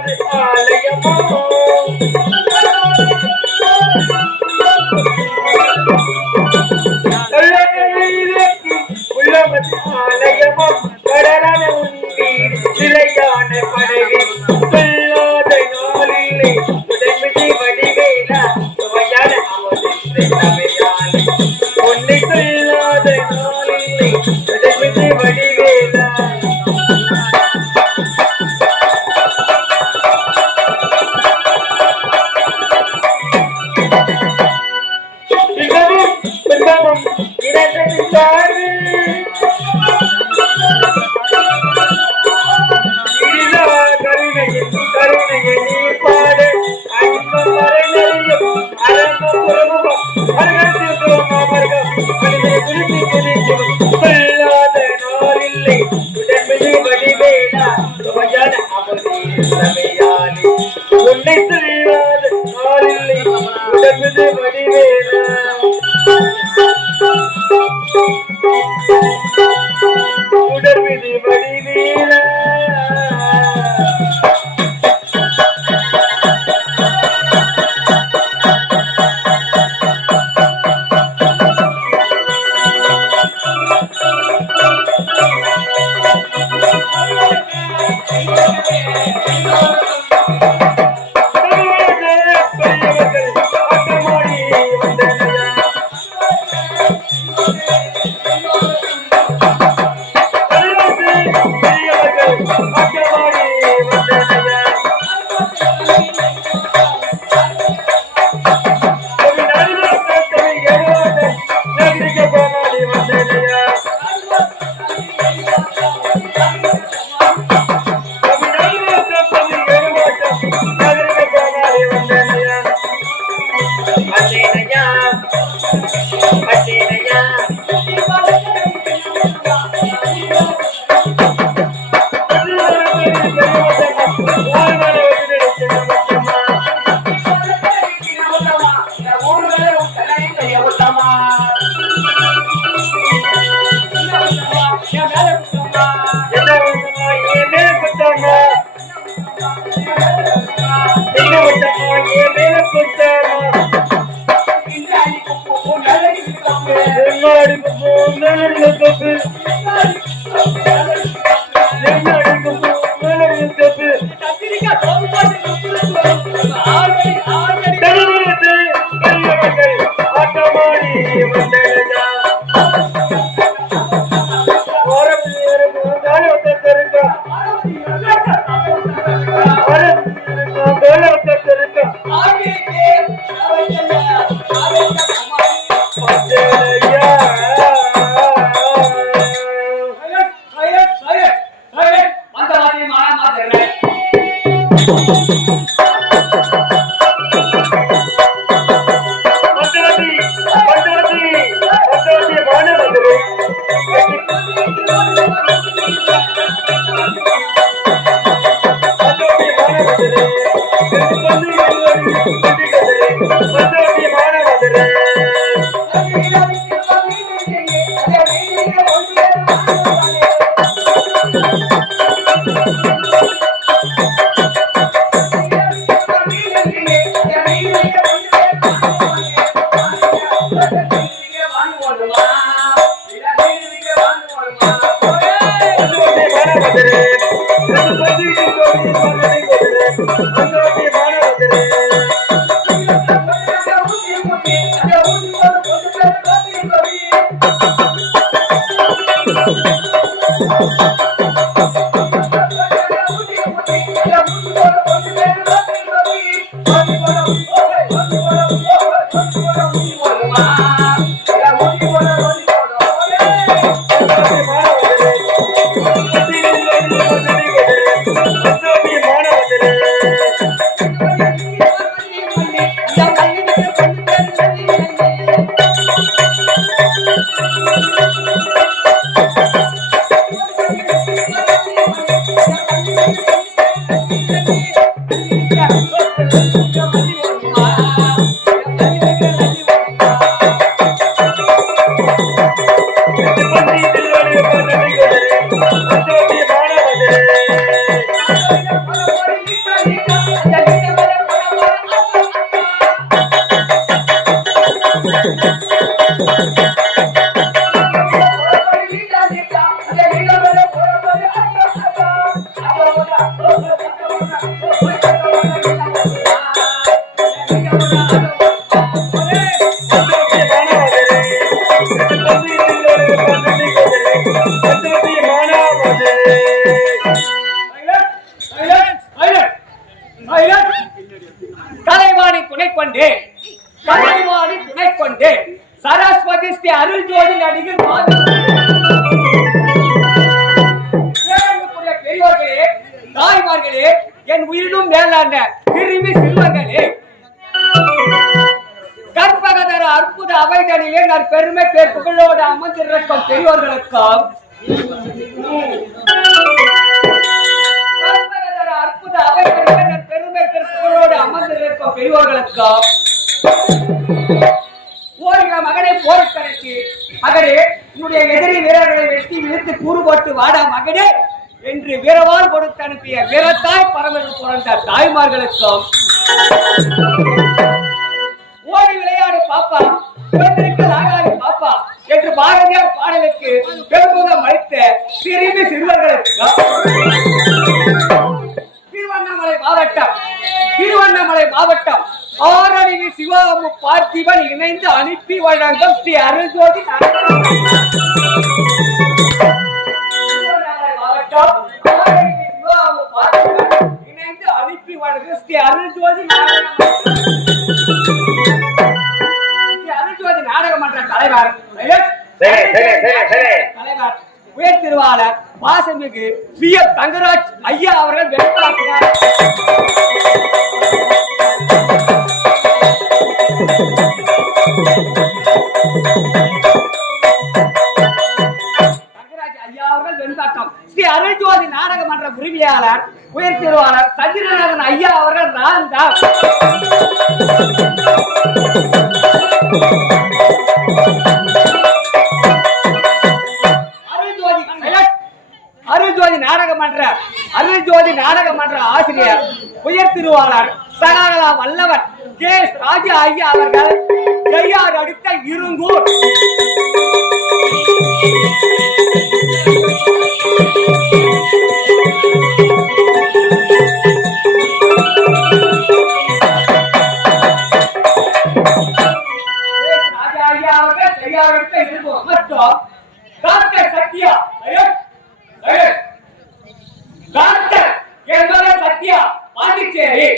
Thank you. அறுபது நடிகர் பெரியோர்களே, தாய்மார்களே, என் உயிரினும் மேலான சிறுமி சிறுவர்களே, கற்பகதர அற்புத அவைதனிலே நான் பெருமை பேர் புகழோடு அமர்ந்திருக்கும் பெரியோர்களுக்கும், கற்பகதர அற்புத அவைதனிலே நான் பெருமை பேர் புகழோடு அமர்ந்திருக்கும் பெரியோர்களுக்கும், ஓரின மகனை போர்க்கடைக்கு மகனே, உன்னுடைய எதிரி வீரர்களை வெட்டி இழுத்து கூறு போட்டு வாடா மகனே என்று வீரவால் கொடுத்து அனுப்பிய வீரத்தாய் பரமன் பிறந்த தாய்மார்களுக்கும், ஓடி விளையாடு பாப்பா, ஆகாது பாப்பா என்று பாரதியார் பாடலுக்கு பெருமுகம் அளித்த சிறுமி சிறுவர்களுக்கும், திருவண்ணாமலை மாவட்டம் ஆரணி சிவாமு பார்த்திபன் இணைந்து அனுப்பி வழங்கும் ஸ்ரீ அருள்ஜோதி மாவட்டம் சிவாமு பார்த்திபன் இணைந்து அனுப்பி வழங்கும் ஸ்ரீ அருள்ஜோதி நாடக மன்ற தலைவர் உயர் திருவாளர் வாசமிகு பி எம் தங்கராஜ் ஐயா அவர்கள் வெற்றியாக்கினார். ஸ்ரீ அருள்ஜோதி நாடக மன்ற உரிமையாளர் உயர் திருவாளர் சந்திரநாதன் ஐயா அவர்கள் ராந்தார். அருள்ஜோதி நாடக மன்ற ஆசிரியர் உயர் திருவாளர் சகாகலா வல்லவன் கே எஸ் ராஜா ஐயா அவர்கள் ஜெயார் அடுத்த இருங்கூர். ராஜா ஐயா அவர்கள் ஜெயார் அடுத்த இருங்கூர் மற்றும் டாக்டர் சத்யா டாக்டர் என்பது சத்யா பாண்டிச்சேரி.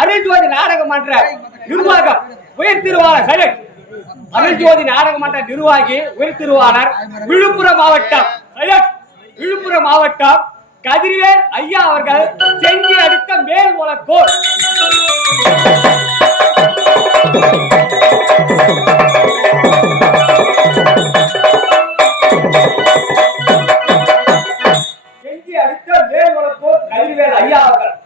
அருள்ஜோதி நாடக மன்ற நிர்வாகம் உயர் திருவாளர் சைலட் அருள்ஜோதி நாடக மன்ற நிர்வாகி உயர் திருவாளர் விழுப்புரம் மாவட்டம் கதிர்வேல் ஐயா அவர்கள் செஞ்சி அடுத்த மேல் உலக்கோர். செஞ்சி அடுத்த மேல் உலக்கோர் கதிர்வேல் ஐயா அவர்கள்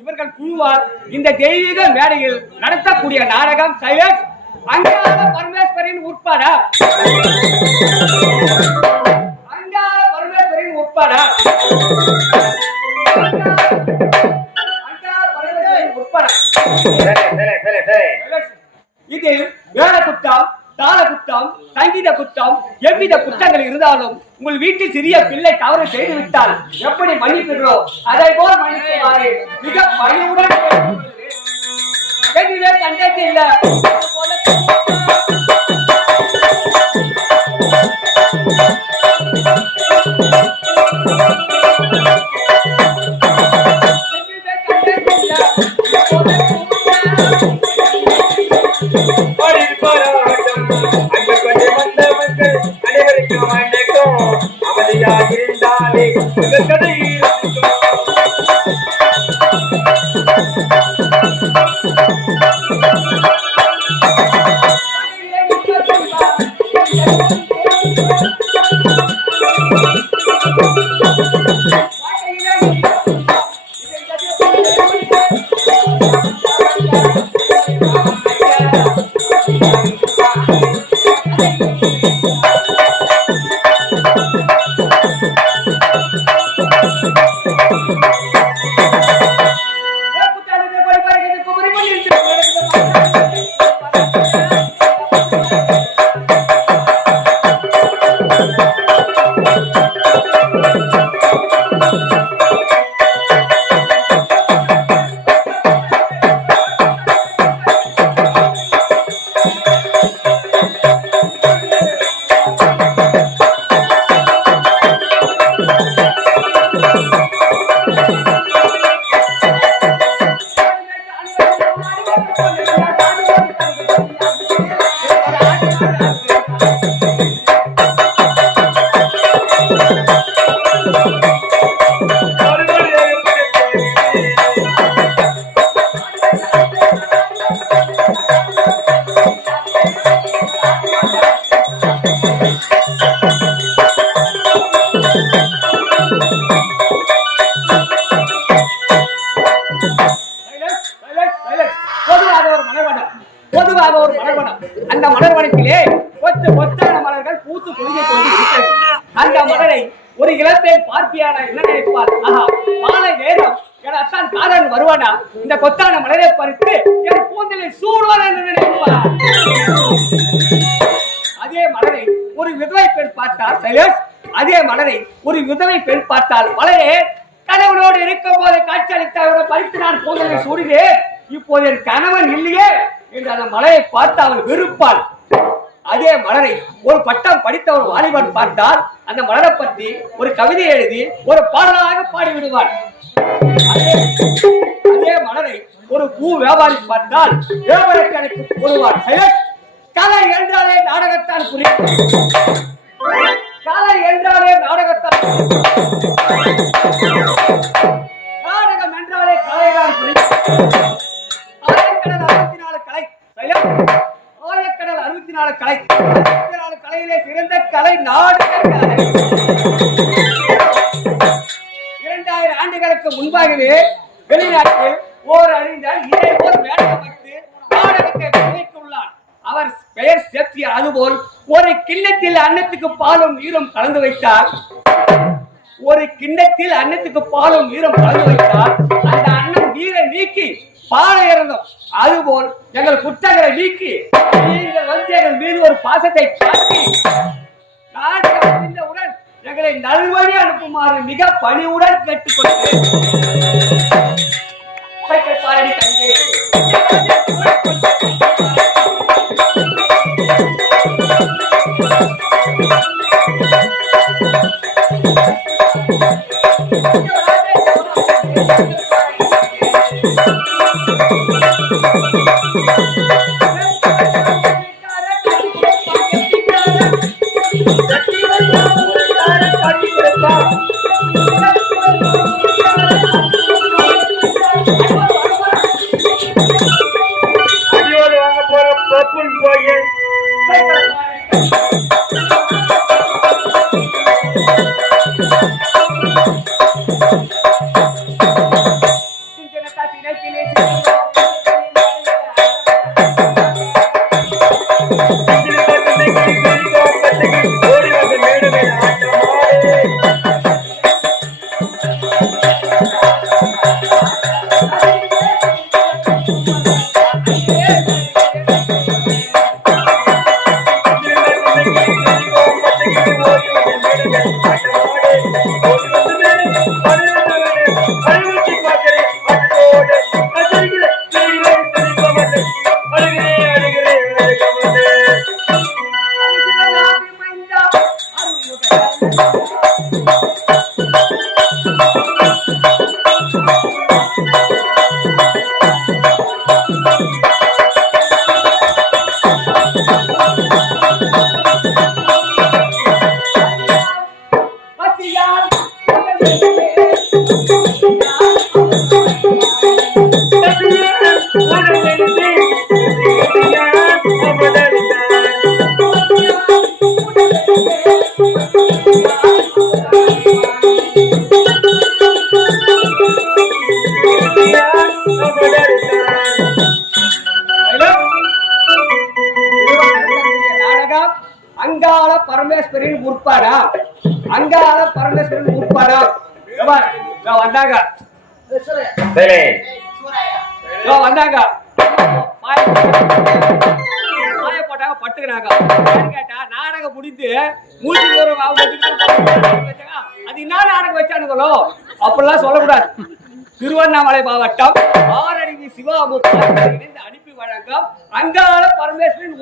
இவர்கள் குழுவால் இந்த தெய்வீக மேடையில் நடத்தக்கூடிய நாடகம் சைலன்ஸ் அங்காள பரமேஸ்வரின் உட்பட இதில் வேட குற்றம், தாள குற்றம், சங்கீத குற்றம், எவ்வித குற்றங்கள் இருந்தாலும் உங்கள் வீட்டில் சிறிய பிள்ளை தவறு செய்துவிட்டால் எப்படி மன்னிக்கிறோ அதை போல் மன்னிக்குமாறு மிக பணிவுடன் கண்டது இல்ல. கொண்டு இருக்கிறது. அந்த மலரை ஒரு இளப்பெண் பார்ப்பியான என்ன நினைப்பார்? ஆஹா, மாலை நேரம் என் அத்தான் காதலன் வருவானா, இந்த கொத்தான மலரை பறித்து என் கூந்தலில் சூடுவான் என்று நினைப்பார். அதே மலரை ஒரு விதவை பெண் பார்த்தால் சைலேஷ், அதே மலரை ஒரு விதவை பெண் பார்த்தால், மலரே கணவனோடு இருக்கும் போது காட்சி அளித்தவரை பறித்து நான் கூந்தலை சூடுகிறேன், இப்போது என் கணவன் இல்லையே என்று அந்த மலரை பார்த்து அவள் வெறுப்பாள். அதே மலரை ஒரு பட்டம் படித்த ஒரு வாலிபன் பார்த்தால் அந்த மலரை பற்றி ஒரு கவிதை எழுதி ஒரு பாடலாக பாடிவிடுவான். அதே மலரை ஒரு பூ வியாபாரி பார்த்தால் வியாபாரத்திற்கு போடுவார். கலை என்றாலே நாடகத்தான் குறிக்கும். கலை என்றாலே நாடகத்தான், நாடகம் என்றாலே கலைதான் குறிக்கும். ஆயிரக்கடல் 64 கலை, ஆயிரக்கடல் 64 கலை, 64 கலையிலே சிறந்த கலை நாடக கலை. 2000 ஆண்டுகளுக்கு முன்பாகவே வெளிநாட்டில் ஓர் அறிஞர் இதே போல் மேடை அமைத்து நாடகத்தை விளைவித்துள்ளார். அவர் பெயர் சேப்சியர். அதுபோல் ஒரு கிண்ணத்தில் அன்னத்துக்கு பாலும் நீரும் கலந்து வைத்தார். ஒரு கிண்ணத்தில் அன்னத்துக்கு பாலும் நீரும் கலந்து வைத்தார். அந்த அன்னம் நீரை நீக்கி பாலை இறந்தோம். அதுபோல் எங்கள் குற்றங்களை நீக்கி நீங்கள் வந்து எங்கள் மீது ஒரு பாசத்தை காட்டி நாடகம் முடிந்தவுடன் எங்களை நல்வழி அனுப்புமாறு மிக பணிவுடன் கேட்டுக்கொண்டு பாரடி தந்தை அங்காள பரமேஸ்வரின் உட்பாடா, அங்காள பரமேஸ்வரின் உட்பாடா வந்தாங்க வந்தாங்க மாய போட்டாங்க பட்டுக்கிறாங்க. கேட்டா நாடகம் முடிந்து மூச்சு அது என்ன நாடகம் வச்சானுங்களோ அப்படிலாம் சொல்லக்கூடாது. திருவண்ணாமலை மாவட்டம் ஆரடி சிவாமுத்து அனுப்பி வழங்கும் அங்காள பரமேஸ்வரின்